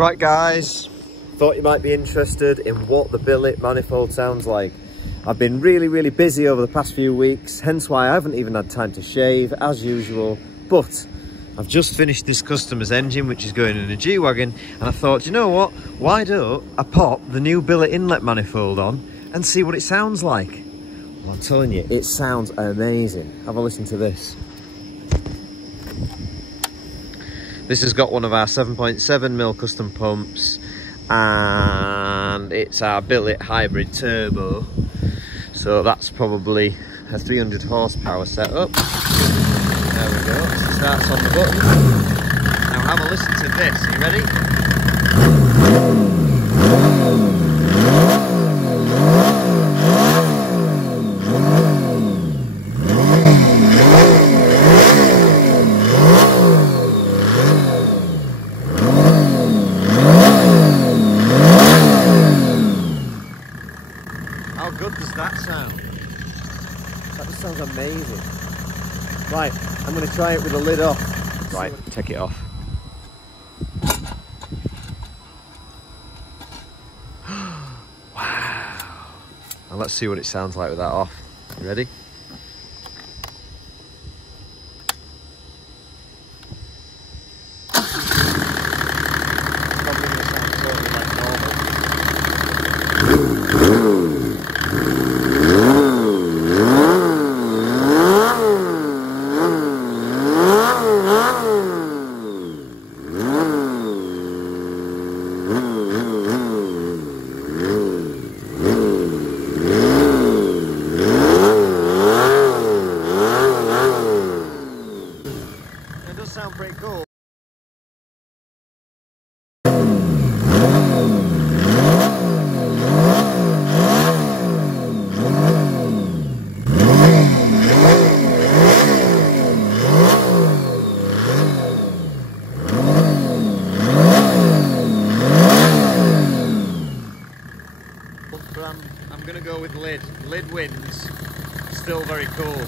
Right guys, thought you might be interested in what the billet manifold sounds like. I've been really busy over the past few weeks, hence why I haven't even had time to shave as usual, but I've just finished this customer's engine which is going in a G-Wagon, and I thought, you know what, why don't I pop the new billet inlet manifold on and see what it sounds like. Well, I'm telling you, it sounds amazing. Have a listen to this. This has got one of our 7.7mm custom pumps, and it's our billet hybrid turbo. So that's probably a 300 horsepower setup. There we go, it starts on the button. Now have a listen to this, are you ready? How good does that sound? That just sounds amazing. Right, I'm going to try it with the lid off. Right, take it off. Wow. Now let's see what it sounds like with that off. You ready? Probably going to sound totally like normal. It does sound pretty cool. But I'm going to go with lid. Lid wins. Still very cool.